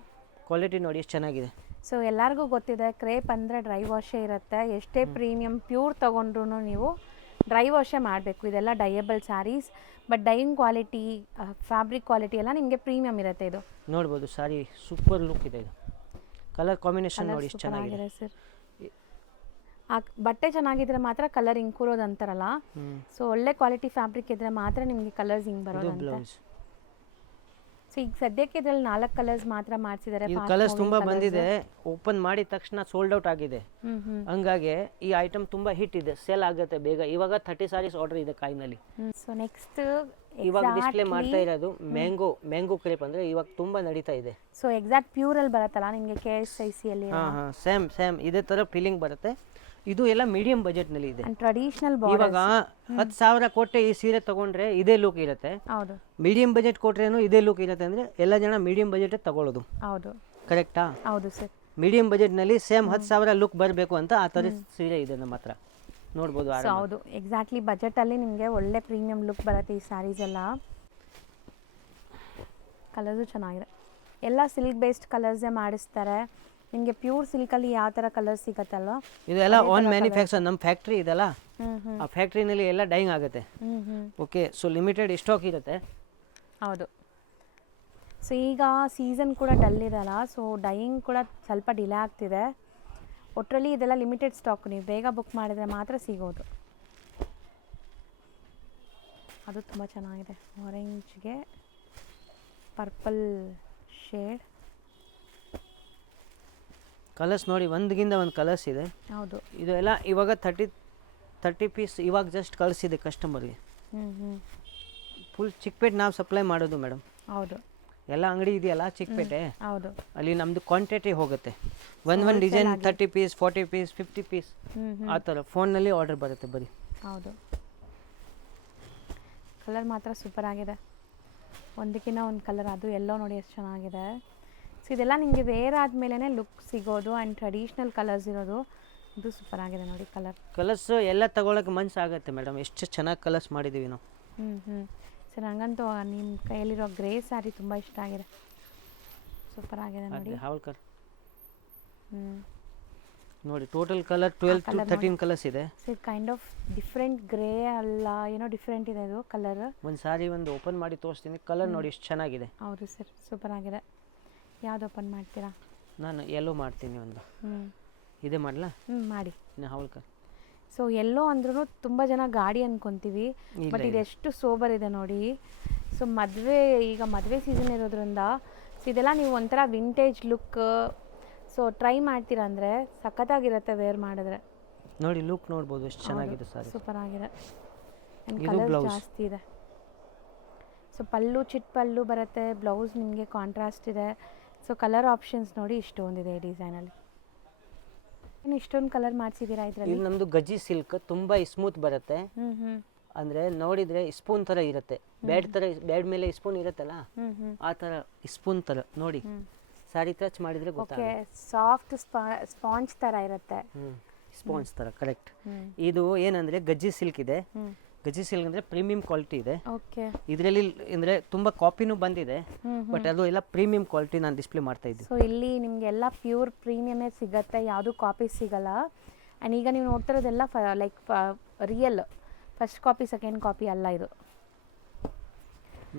ಕ್ವಾಲಿಟಿ ನೋಡಿ ಎಷ್ಟು ಚೆನ್ನಾಗಿದೆ. ಸೊ ಎಲ್ಲರಿಗೂ ಗೊತ್ತಿದೆ ಕ್ರೇಪ್ ಅಂದರೆ ಡ್ರೈ ವಾಶೇ ಇರುತ್ತೆ. ಎಷ್ಟೇ ಪ್ರೀಮಿಯಂ ಪ್ಯೂರ್ ತೊಗೊಂಡ್ರು ನೀವು ಡ್ರೈ ವಾಶೇ ಮಾಡಬೇಕು. ಇದೆಲ್ಲ dyeable sarees, but dyeing quality, fabric quality ಎಲ್ಲ ನಿಮಗೆ ಪ್ರೀಮಿಯಂ ಇರುತ್ತೆ. ಇದು ನೋಡ್ಬೋದು, ಸಾರಿ ಸೂಪರ್ ಲುಕ್ ಇದೆ. ಇದು ಕಲರ್ ಕಾಂಬಿನೇಷನ್ ನೋಡಿ ಎಷ್ಟು ಚೆನ್ನಾಗಿದೆ ಸರ್. ಆ ಬಟ್ಟೆ ಚೆನ್ನಾಗಿದ್ರೆ ಮಾತ್ರ ಕಲರ್ ಹಿಂಗೆ ಕೂರೋದು ಅಂತಾರಲ್ಲ. ಸೊ ಒಳ್ಳೆ ಕ್ವಾಲಿಟಿ ಫ್ಯಾಬ್ರಿಕ್ ಇದ್ರೆ ಮಾತ್ರ ನಿಮಗೆ ಕಲರ್ಸ್ ಹಿಂಗೆ ಬರೋದು. ಸೊ ಈಗ ಸದ್ಯಕ್ಕೆ ಇದ್ರಲ್ಲಿ 4 ಕಲರ್ಸ್ ಮಾತ್ರ ಮಾಡಿಸಿದ್ದಾರೆ. ಇದು ಕಲರ್ಸ್ ತುಂಬ ಬಂದಿದೆ, ಓಪನ್ ಮಾಡಿದ ತಕ್ಷಣ ಸೋಲ್ಡ್ ಔಟ್ ಆಗಿದೆ. ಹಂಗಾಗಿ ಈ ಐಟಮ್ ತುಂಬ ಹಿಟ್ ಇದೆ, ಸೇಲ್ ಆಗುತ್ತೆ ಬೇಗ. ಇವಾಗ 30 ಸಾರೀಸ್ ಆರ್ಡರ್ ಇದೆ ಕಾಯಿನಲ್ಲಿ. ಸೊ ನೆಕ್ಸ್ಟ್ ಇವಾಗ ಡಿಸ್ಪ್ಲೇ ಮಾಡ್ತಾ ಇರೋದು ಮ್ಯಾಂಗೋ ಕ್ರೇಪ್ ಅಂದ್ರೆ ಇವಾಗ ತುಂಬಾ ನಡೀತಾ ಇದೆ. ಸೊ ಎಕ್ಸಾಕ್ಟ್ ಪ್ಯೂರ್ ಅಲ್ಲಿ ಬರುತ್ತಲ್ಲ ನಿಮಗೆ KSIC ಅಲ್ಲಿ? ಸೇಮ್ ಇದೇ ತರ ಫೀಲಿಂಗ್ ಬರುತ್ತೆ. ಇದು ಎಲ್ಲ ಮೀಡಿಯಂ ಬಜೆಟ್ ನಲ್ಲಿ ಇದೆ. ಟ್ರೆಡಿಷನಲ್ ಇವಾಗ 10,000 ಕೊಟ್ಟೆ ಈ ಸೀರೆ ತಗೊಂಡ್ರೆ ಇದೇ ಲುಕ್ ಇರುತ್ತೆ. ಹೌದು. ಮೀಡಿಯಂ ಬಜೆಟ್ ಕೊಟ್ರೇನು ಇದೇ ಲುಕ್ ಇರುತ್ತೆ. ಅಂದ್ರೆ ಎಲ್ಲ ಜನ ಮೀಡಿಯಂ ಬಜೆಟ್ ತಗೊಳ್ಳೋದು. ಹೌದು. ಕರೆಕ್ಟಾ? ಹೌದು ಸರ್. ಮೀಡಿಯಂ ಬಜೆಟ್ ನಲ್ಲಿ ಸೇಮ್ 10,000 ಲುಕ್ ಬರಬೇಕು ಅಂತ ಆ ತರ ಸೀರೆ ಇದೆ ನಮ್ಮ ಹತ್ರ, ನೋಡ್ಬೋದು. ಹೌದು, ಎಕ್ಸಾಕ್ಟ್ಲಿ ಬಜೆಟ್ ಅಲ್ಲಿ ನಿಮಗೆ ಒಳ್ಳೆ ಪ್ರೀಮಿಯಂ ಲುಕ್ ಬರುತ್ತೆ ಈ ಸ್ಯಾರೀಸ್ ಎಲ್ಲ. ಕಲರ್ಸು ಚೆನ್ನಾಗಿದೆ, ಎಲ್ಲ ಸಿಲ್ಕ್ ಬೇಸ್ಡ್ ಕಲರ್ಸೇ ಮಾಡಿಸ್ತಾರೆ ನಿಮಗೆ. ಪ್ಯೂರ್ ಸಿಲ್ಕಲ್ಲಿ ಯಾವ ಥರ ಕಲರ್ಸ್ ಸಿಗತ್ತಲ್ವ, ಇದೆಲ್ಲ ಆನ್ ಮ್ಯಾನುಫ್ಯಾಕ್ಚರ್. ನಮ್ಮ ಫ್ಯಾಕ್ಟ್ರಿ ಇದೆಲ್ಲ, ಆ ಫ್ಯಾಕ್ಟ್ರಿನಲ್ಲಿ ಎಲ್ಲ ಡೈಯಿಂಗ್ ಆಗುತ್ತೆ. ಓಕೆ, ಸೊ ಲಿಮಿಟೆಡ್ ಸ್ಟಾಕ್ ಇರುತ್ತೆ. ಹೌದು. ಸೊ ಈಗ ಸೀಸನ್ ಕೂಡ ಡಲ್ ಇದೆಲ್ಲ, ಸೊ ಡೈಯಿಂಗ್ ಕೂಡ ಸ್ವಲ್ಪ ಡಿಲೇ ಆಗ್ತಿದೆ. ಒಟ್ಟರಲ್ಲಿ ಇದೆಲ್ಲ ಲಿಮಿಟೆಡ್ ಸ್ಟಾಕ್, ನೀವು ಬೇಗ ಬುಕ್ ಮಾಡಿದರೆ ಮಾತ್ರ ಸಿಗೋದು. ಅದು ತುಂಬ ಚೆನ್ನಾಗಿದೆ, ಆರೆಂಜ್ಗೆ ಪರ್ಪಲ್ ಶೇಡ್. ಕಲರ್ಸ್ ನೋಡಿ, ಒಂದಗಿಂತ ಒಂದು ಕಲರ್ಸ್ ಇದೆ. ಹೌದು. ಇದು ಎಲ್ಲ ಇವಾಗ 30 ಪೀಸ್ ಇವಾಗ ಜಸ್ಟ್ ಕಳಿಸಿದೆ ಕಸ್ಟಮರ್ಗೆ. ಫುಲ್ ಚಿಕ್ಕಪೇಟೆ ನಾವು ಸಪ್ಲೈ ಮಾಡೋದು ಮೇಡಮ್. ಹೌದು. ಎಲ್ಲ ಅಂಗಡಿ ಇದೆಯಲ್ಲ ಚಿಕ್ಕಪೇಟೆ, ಹೌದು, ಅಲ್ಲಿ ನಮ್ಮದು ಕ್ವಾಂಟಿಟಿ ಹೋಗುತ್ತೆ. ಒಂದು ಡಿಸೈನ್ 30 ಪೀಸ್, 40 ಪೀಸ್, 50 ಪೀಸ್ ಆ ಥರ ಫೋನ್ನಲ್ಲಿ ಆರ್ಡರ್ ಬರುತ್ತೆ ಬರೀ. ಹೌದು. ಕಲರ್ ಮಾತ್ರ ಸೂಪರ್ ಆಗಿದೆ, ಒಂದಕ್ಕಿಂತ ಒಂದು ಕಲರ್. ಅದು ಎಲ್ಲೋ ನೋಡಿ ಎಷ್ಟು ಚೆನ್ನಾಗಿದೆ. ಸೊ ಇದೆಲ್ಲ ನಿಮಗೆ ವೇರ್ ಆದಮೇಲೆ ಲುಕ್ ಸಿಗೋದು ಆ್ಯಂಡ್ ಟ್ರೆಡಿಷ್ನಲ್ ಕಲರ್ಸ್ ಇರೋದು. ಇದು ಸೂಪರ್ ಆಗಿದೆ ನೋಡಿ ಕಲರ್. ಕಲರ್ಸ್ ಎಲ್ಲ ತಗೊಳಕ್ಕೆ ಮನಸ್ಸಾಗುತ್ತೆ ಮೇಡಮ್, ಎಷ್ಟು ಚೆನ್ನಾಗಿ ಕಲರ್ಸ್ ಮಾಡಿದ್ದೀವಿ ನಾವು. ಸರ್ ನನಗಂತೂ ನಿಮ್ಮ ಕೈಯಲ್ಲಿರೋ ಗ್ರೇ ಸ್ಯಾರಿ ತುಂಬ ಇಷ್ಟ ಆಗಿದೆ, ಸೂಪರ್ ಆಗಿದೆ ನೋಡಿ. ಹಾವಲ್ಕರ್ ನೋಡಿ, ಟೋಟಲ್ ಕಲರ್ 12 to 13 ಕಲರ್ಸ್ ಇದೆ. So kind of different grey ಅಲ್ಲ, ಏನೋ ಡಿಫ್ರೆಂಟ್ ಇದೆ ಇದು ಕಲರ್. ಒಂದು ಸಾರಿ ಒಂದು ಓಪನ್ ಮಾಡಿ ತೋರಿಸ್ತೀನಿ, ಕಲರ್ ನೋಡಿ ಎಷ್ಟು ಚೆನ್ನಾಗಿದೆ. ಹೌದು ಸರ್, ಸೂಪರ್ ಆಗಿದೆ. ಯಾವ್ದು ಓಪನ್ ಮಾಡ್ತೀರಾ? ನಾನು ಎಲ್ಲೋ ಮಾಡ್ತೀನಿ. ಒಂದು ಇದೇ ಮಾಡಲಾ? ಮಾಡಿ. ಹಾವಲ್ಕರ್. ಸೊ ಎಲ್ಲೋ ಅಂದ್ರೂ ತುಂಬ ಜನ ಗಾಡಿ ಅನ್ಕೊಂತೀವಿ, ಬಟ್ ಇದೆಷ್ಟು ಸೋಬರ್ ಇದೆ ನೋಡಿ. ಸೊ ಈಗ ಮದುವೆ ಸೀಸನ್ ಇರೋದ್ರಿಂದ ಸೊ ಇದೆಲ್ಲ ನೀವು ಒಂಥರ ವಿಂಟೇಜ್ ಲುಕ್ ಸೊ ಟ್ರೈ ಮಾಡ್ತೀರಾ ಅಂದರೆ ಸಖತ್ತಾಗಿರುತ್ತೆ ವೇರ್ ಮಾಡಿದ್ರೆ. ನೋಡಿ ಲುಕ್ ನೋಡ್ಬೋದು ಎಷ್ಟು ಚೆನ್ನಾಗಿದೆ ಸರ್, ಸೂಪರ್ ಆಗಿದೆ. ಕಲರ್ ಜಾಸ್ತಿ ಇದೆ. ಸೊ ಪಲ್ಲು ಚಿಟ್ ಪಲ್ಲು ಬರುತ್ತೆ, ಬ್ಲೌಸ್ ನಿಮಗೆ ಕಾಂಟ್ರಾಸ್ಟ್ ಇದೆ. ಸೊ ಕಲರ್ ಆಪ್ಷನ್ಸ್ ನೋಡಿ ಇಷ್ಟೊಂದಿದೆ ಈ ಡಿಸೈನಲ್ಲಿ. ಏನು ಇಷ್ಟೊಂದು ಕಲರ್ ಮಾಡಿಸಿದ್ದೀರಾ ಇದರಲ್ಲಿ? ಇದು ನಮ್ಮದು ಗಜ್ಜಿ ಸಿಲ್ಕ್, ತುಂಬ ಸ್ಮೂತ್ ಬರುತ್ತೆ. ಅಂದರೆ ನೋಡಿದರೆ ಸ್ಪೂನ್ ಥರ ಇರುತ್ತೆ, ಬ್ಯಾಡ್ ಮೇಲೆ ಸ್ಪೂನ್ ಇರುತ್ತಲ್ಲ ಆ ಥರ ಸ್ಪೂನ್ ಥರ ನೋಡಿ. ಸಾರಿ ಟಚ್ ಮಾಡಿದರೆ ಗೊತ್ತಾಗುತ್ತೆ. ಸಾಫ್ಟ್ ಸ್ಪಾಂಜ್ ಥರ ಇರುತ್ತೆ. ಸ್ಪಾಂಜ್ ಥರ, ಕರೆಕ್ಟ್. ಇದು ಏನಂದರೆ ಗಜ್ಜಿ ಸಿಲ್ಕ್ ಇದೆ. ಗಜ್ಜಿ ಸಿಲ್ಕ್ ಅಂದರೆ ಪ್ರೀಮಿಯಂ ಕ್ವಾಲಿಟಿ ಇದೆ. ಇದರಲ್ಲಿ ಅಂದರೆ ತುಂಬ ಕಾಪಿನೂ ಬಂದಿದೆ, ಬಟ್ ಅದು ಎಲ್ಲ ಪ್ರೀಮಿಯಂ ಕ್ವಾಲಿಟಿ ನಾನು ಡಿಸ್ಪ್ಲೇ ಮಾಡ್ತಾ ಇದ್ದೀನಿ. ಸೊ ಇಲ್ಲಿ ನಿಮಗೆ ಎಲ್ಲ ಪ್ಯೂರ್ ಪ್ರೀಮಿಯಮೇ ಸಿಗುತ್ತೆ, ಯಾವುದು ಕಾಪಿ ಸಿಗಲ್ಲ. ಆ್ಯಂಡ್ ಈಗ ನೀವು ನೋಡ್ತಿರೋದೆಲ್ಲ like real, first copy second copy ಅಲ್ಲ ಇದು.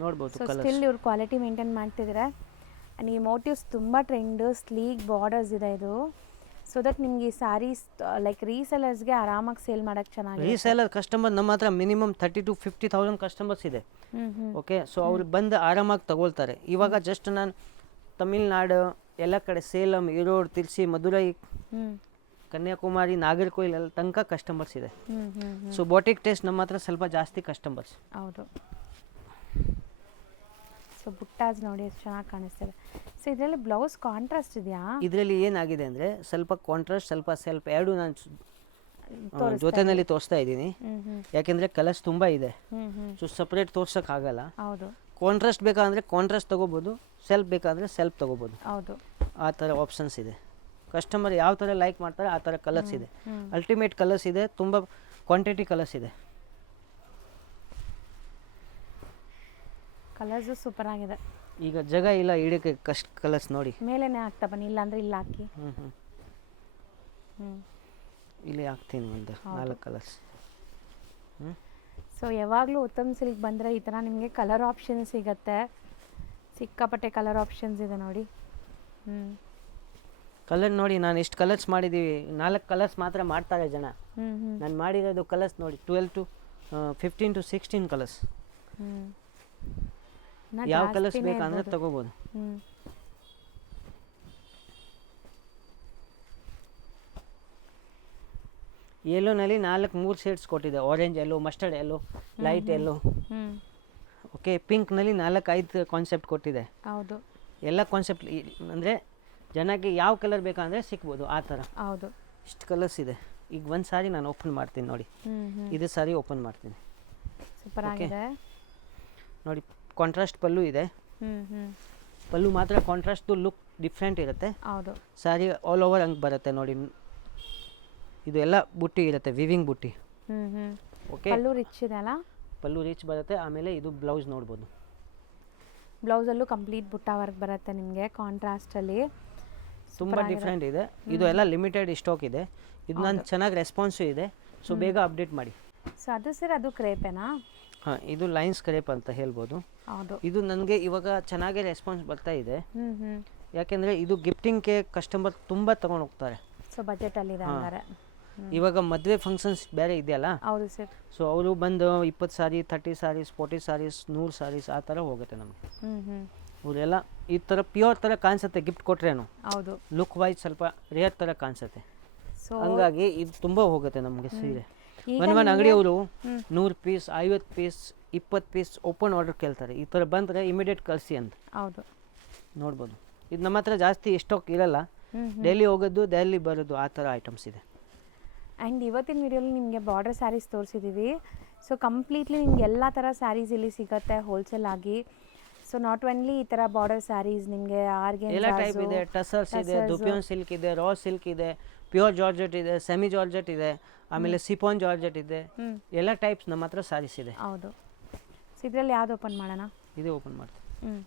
ನೋಡ್ಬೋದು. ಸೊ ಸ್ಟಿಲ್ ಇವ್ರು ಕ್ವಾಲಿಟಿ ಮೇಂಟೈನ್ ಮಾಡ್ತಿದ್ದಾರೆ. ಆ್ಯಂಡ್ ಈ ಮೋಟಿವ್ಸ್ ತುಂಬ ಟ್ರೆಂಡ್, ಸ್ಲೀಕ್ ಬಾರ್ಡರ್ಸ್ ಇದೆ ಇದು. ಸೊ ದಟ್ ನಿಮಗೆ ಈ ಸ್ಯಾರೀಸ್ ಲೈಕ್ ರೀಸೆಲರ್ಸ್ಗೆ ಆರಾಮಾಗಿ ಸೇಲ್ ಮಾಡೋಕ್ಕೆ ಚೆನ್ನಾಗಿ. ರೀಸೆಲರ್ ಕಸ್ಟಮರ್ ನಮ್ಮ ಹತ್ರ ಮಿನಿಮಮ್ 30,000 to 50,000 ಕಸ್ಟಮರ್ಸ್ ಇದೆ. ಓಕೆ, ಸೊ ಅವ್ರು ಬಂದು ಆರಾಮಾಗಿ ತಗೊಳ್ತಾರೆ. ಇವಾಗ ಜಸ್ಟ್ ನಾನು ತಮಿಳ್ನಾಡು ಎಲ್ಲ ಕಡೆ ಸೇಲಂ, ಈರೋಡ್, ತಿರ್ಸಿ, ಮಧುರೈ, ಕನ್ಯಾಕುಮಾರಿ, ನಾಗರ್ಕೋಯಿಲ್ ಎಲ್ಲ ತನಕ ಕಸ್ಟಮರ್ಸ್ ಇದೆ. ಸೊ ಬೋಟಿಕ್ ಟೇಸ್ಟ್ ನಮ್ಮ ಹತ್ರ ಸ್ವಲ್ಪ ಜಾಸ್ತಿ ಕಸ್ಟಮರ್ಸ್. ಹೌದು. ಸೊ ಬುಟ್ಟಾಸ್ ನೋಡಿ ಎಷ್ಟು ಚೆನ್ನಾಗಿ ಕಾಣಿಸ್ತದೆ. ಸೊ ಇದರಲ್ಲಿ ಬ್ಲೌಸ್ ಕಾಂಟ್ರಾಸ್ಟ್ ಇದೆಯಾ? ಇದರಲ್ಲಿ ಏನಾಗಿದೆ ಅಂದರೆ ಸ್ವಲ್ಪ ಕಾಂಟ್ರಾಸ್ಟ್, ಸ್ವಲ್ಪ ಸೆಲ್ಫ್ ಎರಡು ನಾನು ಜೊತೆನಲ್ಲಿ ತೋರಿಸ್ತಾ ಇದ್ದೀನಿ. ಯಾಕೆಂದರೆ ಕಲರ್ಸ್ ತುಂಬ ಇದೆ, ಸೊ ಸಪ್ರೇಟ್ ತೋರ್ಸೋಕ್ಕಾಗಲ್ಲ. ಹೌದು. ಕಾಂಟ್ರಾಸ್ಟ್ ಬೇಕಾದರೆ ಕಾಂಟ್ರಾಸ್ಟ್ ತೊಗೋಬೋದು, ಸೆಲ್ಫ್ ಬೇಕಾದರೆ ಸೆಲ್ಫ್ ತೊಗೋಬೋದು. ಹೌದು, ಆ ಥರ ಆಪ್ಷನ್ಸ್ ಇದೆ. ಕಸ್ಟಮರ್ ಯಾವ ಥರ ಲೈಕ್ ಮಾಡ್ತಾರೆ ಆ ಥರ ಕಲರ್ಸ್ ಇದೆ. ಅಲ್ಟಿಮೇಟ್ ಕಲರ್ಸ್ ಇದೆ, ತುಂಬ ಕ್ವಾಂಟಿಟಿ ಕಲರ್ಸ್ ಇದೆ. ಕಲರ್ಸು ಸೂಪರ್ ಆಗಿದೆ. ಈಗ ಜಾಗ ಇಲ್ಲ ಇಡಕ್ಕೆ ಕಲರ್ಸ್ ನೋಡಿ. ಮೇಲೇನೆ ಹಾಕ್ತಾ ಬನ್ನಿ, ಇಲ್ಲಾಂದ್ರೆ ಇಲ್ಲಿ ಹಾಕಿ. ಇಲ್ಲಿ ಹಾಕ್ತೀನಿ ಒಂದು 4 ಕಲರ್ಸ್. ಸೊ ಯಾವಾಗಲೂ ಉತ್ತಮ್ ಸಿಲ್ಕ್ ಬಂದರೆ ಈ ಥರ ನಿಮಗೆ ಕಲರ್ ಆಪ್ಷನ್ ಸಿಗುತ್ತೆ, ಸಿಕ್ಕಾಪಟ್ಟೆ ಕಲರ್ ಆಪ್ಷನ್ಸ್ ಇದೆ ನೋಡಿ. ಕಲರ್ ನೋಡಿ, ನಾನು ಎಷ್ಟು ಕಲರ್ಸ್ ಮಾಡಿದ್ದೀವಿ, 4 ಕಲರ್ಸ್ ಮಾತ್ರ ಮಾಡ್ತಾರೆ ಜನ. ನಾನು ಮಾಡಿರೋದು ಕಲರ್ಸ್ ನೋಡಿ 15 to 16 ಕಲರ್ಸ್. ಯಾವ ಕಲರ್ಸ್ ಬೇಕಂದ್ರೆ ತಗೋಬೋದು. ಯೆಲ್ಲೋನಲ್ಲಿ 3 ಶೇಡ್ಸ್ ಕೊಟ್ಟಿದೆ. Orange yellow, mustard yellow, light yellow. Okay, ಪಿಂಕ್ನಲ್ಲಿ 4-5 ಕಾನ್ಸೆಪ್ಟ್ ಕೊಟ್ಟಿದೆ. ಹೌದು, ಎಲ್ಲ ಕಾನ್ಸೆಪ್ಟ್ ಅಂದರೆ ಜನಕ್ಕೆ ಯಾವ ಕಲರ್ ಬೇಕಂದರೆ ಸಿಗ್ಬೋದು ಆ ಥರ. ಹೌದು, ಇಷ್ಟು ಕಲರ್ಸ್ ಇದೆ. ಈಗ ಒಂದು ಸಾರಿ ನಾನು ಓಪನ್ ಮಾಡ್ತೀನಿ ನೋಡಿ. ಇದು ಸಾರಿ ಓಪನ್ ಮಾಡ್ತೀನಿ. ಸೂಪರ್ ಆಗಿದೆ ನೋಡಿ. ಕಾಂಟ್ರಾಸ್ಟ್ ಪಲ್ಲು ಇದೆ. ಪಲ್ಲು ಮಾತ್ರ ಕಾಂಟ್ರಾಸ್ಟು ಲುಕ್ ಡಿಫ್ರೆಂಟ್ ಇರುತ್ತೆ. ಹೌದು, ಸಾರಿ ಆಲ್ ಓವರ್ ಹಂಗೆ ಬರುತ್ತೆ ನೋಡಿ. ಇದು ಎಲ್ಲ ಬುಟ್ಟಿ ಇರುತ್ತೆ, ವಿವಿಂಗ್ ಬುಟ್ಟಿ. ಓಕೆ, ಪಲ್ಲು ರಿಚ್ ಇದೆ ಅಲ್ಲ? ಪಲ್ಲು ರಿಚ್ ಬರುತ್ತೆ. ಆಮೇಲೆ ಇದು ಬ್ಲೌಸ್ ನೋಡ್ಬೋದು. ಬ್ಲೌಸಲ್ಲೂ ಕಂಪ್ಲೀಟ್ ಬುಟ್ಟ ವರ್ಕ್ ಬರುತ್ತೆ ನಿಮಗೆ ಕಾಂಟ್ರಾಸ್ಟಲ್ಲಿ. ತುಂಬ ಡಿಫ್ರೆಂಟ್ ಇದೆ. ಇದು ಎಲ್ಲ ಲಿಮಿಟೆಡ್ ಸ್ಟಾಕ್ ಇದೆ. ಇದು ನಾನು ಚೆನ್ನಾಗಿ ರೆಸ್ಪಾನ್ಸು ಇದೆ. ಸೊ ಬೇಗ ಅಪ್ಡೇಟ್ ಮಾಡಿ. ಸೊ ಅದು ಸರ್, ಅದು ಕ್ರೇಪೇನಾ? ಹಾಂ, ಇದು ಲೈನ್ಸ್ ಕ್ರೇಪ್ ಅಂತ ಹೇಳ್ಬೋದು. ಹೌದು, ಇದು ನನಗೆ ಇವಾಗ ಚೆನ್ನಾಗೇ ರೆಸ್ಪಾನ್ಸ್ ಬರ್ತಾ ಇದೆ. ಯಾಕೆಂದರೆ ಇದು ಗಿಫ್ಟಿಂಗ್ಗೆ ಕಸ್ಟಮರ್ ತುಂಬ ತೊಗೊಂಡು ಹೋಗ್ತಾರೆ. ಸೊ ಬಜೆಟಲ್ಲಿ ಇದೆ ಹಂಗಾರೆ. ಇವಾಗ ಮದುವೆ ಫಂಕ್ಷನ್ಸ್ ಬೇರೆ ಇದೆಯಲ್ಲ. ಹೌದು ಸರ್. ಸೊ ಅವರು ಬಂದು 20 ಸಾರಿ, 30 ಸಾರೀಸ್, 40 ಸಾರೀಸ್, 100 ಸಾರೀಸ್ ಆ ಥರ ಹೋಗುತ್ತೆ ನಮಗೆ. ಅವರೆಲ್ಲ ಈ ಥರ ಪ್ಯೂರ್ ಥರ ಕಾಣಿಸುತ್ತೆ ಗಿಫ್ಟ್ ಕೊಟ್ರೇನು. ಹೌದು, ಲುಕ್ ವೈಸ್ ಸ್ವಲ್ಪ ರೇರ್ ಥರ ಕಾಣಿಸುತ್ತೆ. ಸೊ ಹಂಗಾಗಿ ಇದು ತುಂಬ ಹೋಗುತ್ತೆ ನಮಗೆ ಸೀರೆ. ಒಂದು ಅಂಗಡಿಯವರು 100 piece, 50 piece, 20 piece open order ಕೇಳ್ತಾರೆ. ಈ ಥರ ಬಂದರೆ ಇಮಿಡಿಯೇಟ್ ಕಳಿಸಿ ಅಂತ. ಹೌದು, ನೋಡ್ಬೋದು. ಇದು ನಮ್ಮ ಹತ್ರ ಜಾಸ್ತಿ ಸ್ಟಾಕ್ ಇರಲ್ಲ. ಡೈಲಿ ಹೋಗೋದು, ಡೈಲಿ ಬರೋದು ಆ ಥರ ಐಟಮ್ಸ್ ಇದೆ. ಆ್ಯಂಡ್ ಇವತ್ತಿನ ವಿಡಿಯೋಲಿ ನಿಮಗೆ ಬಾರ್ಡರ್ ಸ್ಯಾರೀಸ್ ತೋರಿಸಿದ್ದೀವಿ. ಸೊ ಕಂಪ್ಲೀಟ್ಲಿ ನಿಮ್ಗೆ ಎಲ್ಲ ಥರ ಸ್ಯಾರೀಸ್ ಇಲ್ಲಿ ಸಿಗುತ್ತೆ ಹೋಲ್ಸೇಲ್ ಆಗಿ. ಸೊ ನಾಟ್ ಓನ್ಲಿ ಈ ಥರ ಬಾರ್ಡರ್ ಸ್ಯಾರೀಸ್, ನಿಮಗೆ ಎಲ್ಲ ಟೈಪ್ ಇದೆ. ಟಸರ್ಸ್ ಇದೆ, ದುಪಿಯೋನ್ ಸಿಲ್ಕ್ ಇದೆ, ರಾ ಸಿಲ್ಕ್ ಇದೆ, ಪ್ಯೂರ್ ಜಾರ್ಜೆಟ್ ಇದೆ, ಸೆಮಿ ಜಾರ್ಜೆಟ್ ಇದೆ, ಆಮೇಲೆ ಸಿಫಾನ್ ಜಾರ್ಜೆಟ್ ಇದೆ. ಎಲ್ಲ ಟೈಪ್ಸ್ ನಮ್ಮ ಹತ್ರ ಸ್ಯಾರೀಸ್ ಇದೆ. ಹೌದು. ಸೊ ಇದರಲ್ಲಿ ಯಾವ್ದು ಓಪನ್ ಮಾಡೋಣ? ಇದೇ ಓಪನ್ ಮಾಡ್ತೀನಿ.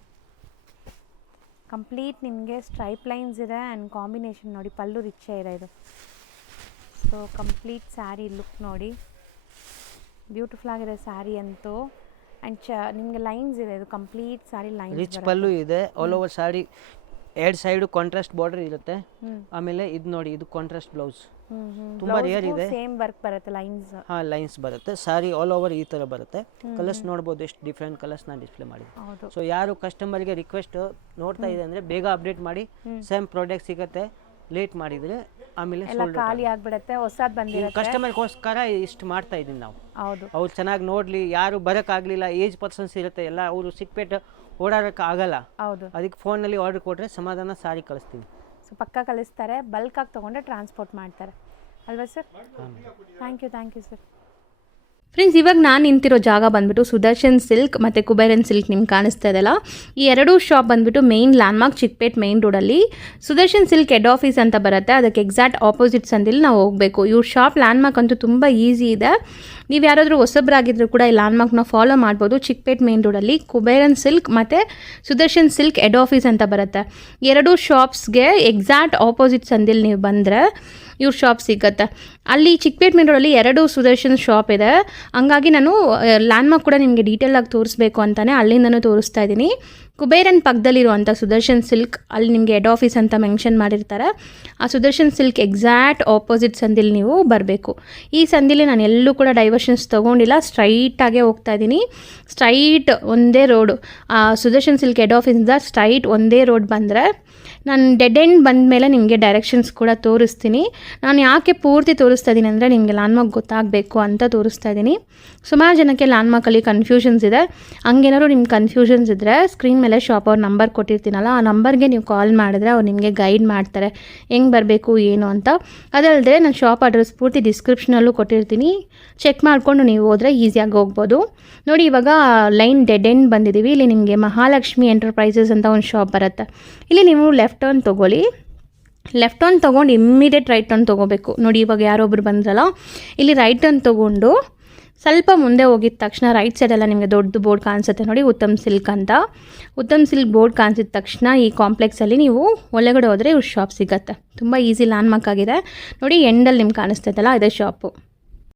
ಕಂಪ್ಲೀಟ್ ನಿಮಗೆ ಸ್ಟ್ರೈಪ್ ಲೈನ್ಸ್ ಇದೆ ಆ್ಯಂಡ್ ಕಾಂಬಿನೇಷನ್ ನೋಡಿ, ಪಲ್ಲು ರಿಚ್ಚೇ ಇದೆ ಇದು. ಸೊ ಕಂಪ್ಲೀಟ್ ಸ್ಯಾರಿ ಲುಕ್ ನೋಡಿ, ಬ್ಯೂಟಿಫುಲ್ ಆಗಿದೆ ಸ್ಯಾರಿ ಅಂತೂ. ಆ್ಯಂಡ್ ನಿಮಗೆ ಲೈನ್ಸ್ ಇದೆ, ಇದು ಕಂಪ್ಲೀಟ್ ಸ್ಯಾರಿ ಲೈನ್ಸ್. ರಿಚ್ ಪಲ್ಲು ಇದೆ. All over sari 2 side contrast border ಇರುತ್ತೆ. ಆಮೇಲೆ ಇದು ನೋಡಿ, ಇದು ಕಾಂಟ್ರಾಸ್ಟ್ ಬ್ಲೌಸ್. ತುಂಬಾ ರೇರ್ ಇದೆ. ಸೇಮ್ ವರ್ಕ್ ಬರುತ್ತೆ, ಲೈನ್ಸ್. ಹಾಂ, ಲೈನ್ಸ್ ಬರುತ್ತೆ. ಸ್ಯಾರಿ ಆಲ್ ಓವರ್ ಈ ಥರ ಬರುತ್ತೆ. ಕಲರ್ಸ್ ನೋಡ್ಬೋದು, ಎಷ್ಟು ಡಿಫ್ರೆಂಟ್ ಕಲರ್ಸ್ ನಾನು ಡಿಸ್ಪ್ಲೇ ಮಾಡಿದ್ದೀನಿ. ಸೊ ಯಾರು ಕಸ್ಟಮರ್ಗೆ ರಿಕ್ವೆಸ್ಟ್ ನೋಡ್ತಾ ಇದೆ ಅಂದರೆ ಬೇಗ ಅಪ್ಡೇಟ್ ಮಾಡಿ. ಸೇಮ್ ಪ್ರಾಡಕ್ಟ್ ಸಿಗುತ್ತೆ. ಲೇಟ್ ಮಾಡಿದರೆ ಆಮೇಲೆ ಖಾಲಿ ಆಗಿಬಿಡುತ್ತೆ. ಹೊಸದು ಬಂದಿರುತ್ತೆ. ಕಸ್ಟಮರ್ಗೋಸ್ಕರ ಇಷ್ಟು ಮಾಡ್ತಾ ಇದ್ದೀನಿ ನಾವು. ಹೌದು, ಅವ್ರು ಚೆನ್ನಾಗಿ ನೋಡಲಿ. ಯಾರು ಬರೋಕ್ಕಾಗಲಿಲ್ಲ, ಏಜ್ ಪರ್ಸನ್ಸ್ ಇರುತ್ತೆ ಎಲ್ಲ, ಅವರು ಸಿಕ್ಬಿಟ್ಟು ಓಡಾಡೋಕ್ಕೆ ಆಗಲ್ಲ. ಹೌದು, ಅದಕ್ಕೆ ಫೋನಲ್ಲಿ ಆರ್ಡರ್ ಕೊಟ್ಟರೆ ಸಮಾಧಾನ ಸಾರಿ ಕಳಿಸ್ತೀನಿ. ಸೊ ಪಕ್ಕ ಕಳಿಸ್ತಾರೆ, ಬಲ್ಕಾಗಿ ತೊಗೊಂಡ್ರೆ ಟ್ರಾನ್ಸ್ಪೋರ್ಟ್ ಮಾಡ್ತಾರೆ ಅಲ್ವಾ sir? Thank you sir. Friends, ಇವಾಗ ನಾನು ನಿಂತಿರೋ ಜಾಗ ಬಂದುಬಿಟ್ಟು ಸುದರ್ಶನ್ ಸಿಲ್ಕ್ ಮತ್ತು ಕುಬೇರನ್ ಸಿಲ್ಕ್ ನಿಮ್ಗೆ ಕಾಣಿಸ್ತಾ ಇದೆಯಲ್ಲ, ಈ ಎರಡೂ ಶಾಪ್ ಬಂದುಬಿಟ್ಟು ಮೇಯ್ನ್ ಲ್ಯಾಂಡ್ಮಾರ್ಕ್ ಚಿಕ್ಕಪೇಟ್ ಮೇಯ್ನ್ ರೋಡಲ್ಲಿ. ಸುದರ್ಶನ್ ಸಿಲ್ಕ್ ಹೆಡ್ ಆಫೀಸ್ ಅಂತ ಬರುತ್ತೆ, ಅದಕ್ಕೆ ಎಕ್ಸಾಕ್ಟ್ ಆಪೋಸಿಟ್ ಸಂದಿಲ್ಲಿ ನಾವು ಹೋಗಬೇಕು. ಇವ್ರ ಶಾಪ್ ಲ್ಯಾಂಡ್ಮಾರ್ಕ್ ಅಂತೂ ತುಂಬ ಈಸಿ ಇದೆ. ನೀವು ಯಾರಾದರೂ ಹೊಸಬ್ರಾಗಿದ್ದರೂ ಕೂಡ ಈ ಲ್ಯಾಂಡ್ಮಾರ್ಕ್ನ ಫಾಲೋ ಮಾಡ್ಬೋದು. ಚಿಕ್ಕಪೇಟ್ ಮೇಯ್ನ್ ರೋಡಲ್ಲಿ ಕುಬೇರನ್ ಸಿಲ್ಕ್ ಮತ್ತು ಸುದರ್ಶನ್ ಸಿಲ್ಕ್ ಹೆಡ್ ಆಫೀಸ್ ಅಂತ ಬರುತ್ತೆ. ಎರಡೂ ಶಾಪ್ಸ್ಗೆ ಎಕ್ಸಾಕ್ಟ್ ಆಪೋಸಿಟ್ ಸಂದಿಲ್ಲಿ ನೀವು ಬಂದರೆ ಇವ್ರ ಶಾಪ್ ಸಿಗುತ್ತೆ. ಅಲ್ಲಿ ಚಿಕ್ಕಪೇಟ್ ಮೇನ್ ರೋಡಲ್ಲಿ 2 ಸುದರ್ಶನ್ ಶಾಪ್ ಇದೆ. ಹಂಗಾಗಿ ನಾನು ಲ್ಯಾಂಡ್ಮಾರ್ಕ್ ಕೂಡ ನಿಮಗೆ ಡೀಟೇಲಾಗಿ ತೋರಿಸ್ಬೇಕು ಅಂತಲೇ ಅಲ್ಲಿಂದನೂ ತೋರಿಸ್ತಾ ಇದ್ದೀನಿ. ಕುಬೇರನ್ ಪಕ್ಕದಲ್ಲಿರುವಂಥ ಸುದರ್ಶನ್ ಸಿಲ್ಕ್, ಅಲ್ಲಿ ನಿಮಗೆ ಹೆಡ್ ಆಫೀಸ್ ಅಂತ ಮೆನ್ಷನ್ ಮಾಡಿರ್ತಾರೆ. ಆ ಸುದರ್ಶನ್ ಸಿಲ್ಕ್ ಎಕ್ಸಾಕ್ಟ್ ಆಪೋಸಿಟ್ ಸಂದಿಲ್ಲಿ ನೀವು ಬರಬೇಕು. ಈ ಸಂದಿಲಿ ನಾನು ಎಲ್ಲೂ ಕೂಡ ಡೈವರ್ಷನ್ಸ್ ತೊಗೊಂಡಿಲ್ಲ, ಸ್ಟ್ರೈಟಾಗೇ ಹೋಗ್ತಾ ಇದ್ದೀನಿ. ಸ್ಟ್ರೈಟ್ ಒಂದೇ ರೋಡು, ಆ ಸುದರ್ಶನ್ ಸಿಲ್ಕ್ ಹೆಡ್ ಆಫೀಸಿಂದ ಸ್ಟ್ರೈಟ್ ಒಂದೇ ರೋಡ್ ಬಂದರೆ ನಾನು ಡೆಡ್ ಎಂಡ್ ಬಂದ ಮೇಲೆ ನಿಮಗೆ ಡೈರೆಕ್ಷನ್ಸ್ ಕೂಡ ತೋರಿಸ್ತೀನಿ. ನಾನು ಯಾಕೆ ಪೂರ್ತಿ ತೋರಿಸ್ತಾ ಇದ್ದೀನಿ ಅಂದರೆ ನಿಮಗೆ ಲ್ಯಾಂಡ್ಮಾರ್ಕ್ ಗೊತ್ತಾಗಬೇಕು ಅಂತ ತೋರಿಸ್ತಾ ಇದ್ದೀನಿ. ಸುಮಾರು ಜನಕ್ಕೆ ಲ್ಯಾಂಡ್ಮಾರ್ಕಲ್ಲಿ ಕನ್ಫ್ಯೂಷನ್ಸ್ ಇದೆ. ಹಂಗೇನಾದ್ರು ನಿಮ್ಗೆ ಕನ್ಫ್ಯೂಷನ್ಸ್ ಇದ್ದರೆ ಸ್ಕ್ರೀನ್ ಮೇಲೆ ಶಾಪ್ ಅವ್ರ ನಂಬರ್ ಕೊಟ್ಟಿರ್ತೀನಲ್ಲ, ಆ ನಂಬರ್ಗೆ ನೀವು ಕಾಲ್ ಮಾಡಿದ್ರೆ ಅವ್ರು ನಿಮಗೆ ಗೈಡ್ ಮಾಡ್ತಾರೆ ಹೆಂಗೆ ಬರಬೇಕು ಏನು ಅಂತ. ಅದಲ್ಲದೆ ನಾನು ಶಾಪ್ ಅಡ್ರೆಸ್ ಪೂರ್ತಿ ಡಿಸ್ಕ್ರಿಪ್ಷನಲ್ಲೂ ಕೊಟ್ಟಿರ್ತೀನಿ, ಚೆಕ್ ಮಾಡಿಕೊಂಡು ನೀವು ಹೋದರೆ ಈಸಿಯಾಗಿ ಹೋಗ್ಬೋದು. ನೋಡಿ, ಇವಾಗ ಲೈನ್ ಡೆಡ್ ಎಂಡ್ ಬಂದಿದ್ದೀವಿ. ಇಲ್ಲಿ ನಿಮಗೆ ಮಹಾಲಕ್ಷ್ಮಿ ಎಂಟರ್ಪ್ರೈಸಸ್ ಅಂತ ಒಂದು ಶಾಪ್ ಬರುತ್ತೆ. ಇಲ್ಲಿ ನೀವು ಲೆಫ್ಟ್ ಟರ್ನ್ ತೊಗೊಳ್ಳಿ. ಲೆಫ್ಟ್ ಟರ್ನ್ ತೊಗೊಂಡು ಇಮ್ಮಿಡಿಯೇಟ್ ರೈಟ್ ಟರ್ನ್ ತೊಗೋಬೇಕು. ನೋಡಿ, ಇವಾಗ ಯಾರೊಬ್ರು ಬಂದ್ರಲ್ಲ, ಇಲ್ಲಿ ರೈಟ್ ಟರ್ನ್ ತೊಗೊಂಡು ಸ್ವಲ್ಪ ಮುಂದೆ ಹೋಗಿದ ತಕ್ಷಣ ರೈಟ್ ಸೈಡೆಲ್ಲ ನಿಮಗೆ ದೊಡ್ಡ ಬೋರ್ಡ್ ಕಾಣಿಸುತ್ತೆ ನೋಡಿ, ಉತ್ತಮ್ ಸಿಲ್ಕ್ ಅಂತ. ಉತ್ತಮ್ ಸಿಲ್ಕ್ ಬೋರ್ಡ್ ಕಾಣಿಸಿದ ತಕ್ಷಣ ಈ ಕಾಂಪ್ಲೆಕ್ಸಲ್ಲಿ ನೀವು ಒಳಗಡೆ ಹೋದರೆ ಇವ್ರ ಶಾಪ್ ಸಿಗುತ್ತೆ. ತುಂಬ ಈಸಿ ಲ್ಯಾಂಡ್ಮಾರ್ಕ್ ಆಗಿದೆ ನೋಡಿ. ಎಂಡಲ್ಲಿ ನಿಮ್ಗೆ ಕಾಣಿಸ್ತೈತಲ್ಲ, ಇದೇ ಶಾಪು.